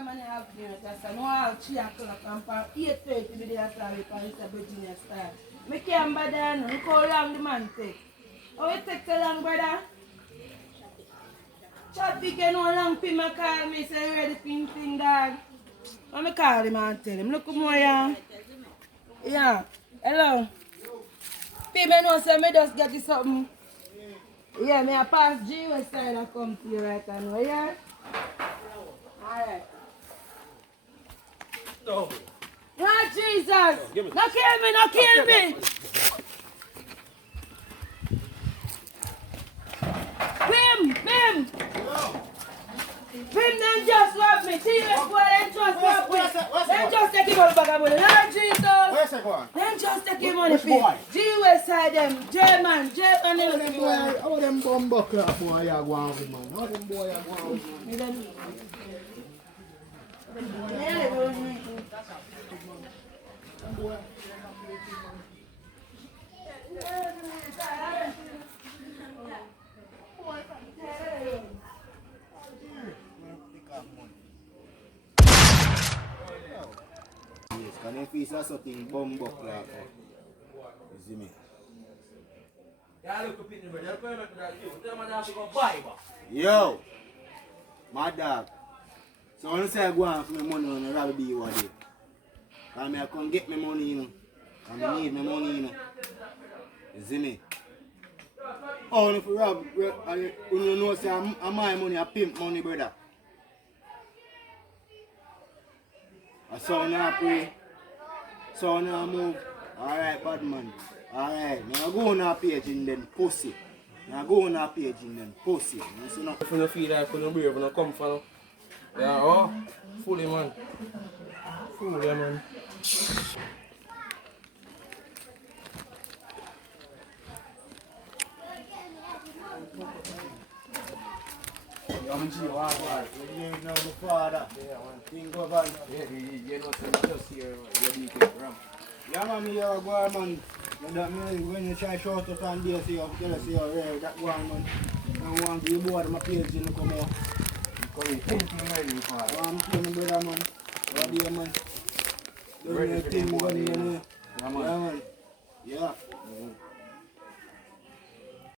time I have dinner, that's no all 3 o'clock and from 8:30 we there start with Mr. Virginia style. Me can't bother no, look how long the man take. How it take so long, brother? Traffic you know long people call me say you ready pin thing dog. Let me call him and tell him, look more yeah. Yeah. Hello. People know say me just get you something. Yeah, me a pass G West side and come to you right now, yeah? Alright. No. Lord Jesus! No kill me, no kill me! Bim! Bim them just love me. See you boy, them just love me. Them just take him out back of money. Lord Jesus! Where's that going? Them just take him money for G West side them. J-man, them boy. How them bumbo clap boy you go on with man? How them boy you go on with man? Yes, can you feel something bumbo clap? You see me? Yo, my dog. So when you say I go on for my money, I'm rather be you day. Because I come get my money, you know. And I need my money, you know. You see me? Oh, if you rob, you know, say I'm my money, I pimp money, brother. I saw now pray. So now move. Alright, bad man. Alright, now go on our page and then pussy. Now go on our page and then pussy. You see now? If you don't feel like you're brave, you come for yeah, oh, fully man. Fully man. I'm G, what? You know my father. Yeah, man. Think about it. Yeah, you know, so just here, you're the ram. Yeah, man, me go on, man. When you try short out on there, see you rare, that one, man. I want to be bored my page in the come out. Because you're thinking ready, father. I'm playing brother, man. What do you, man? Ready for the Thing, board, man. yeah, man. Yeah, man. Yeah.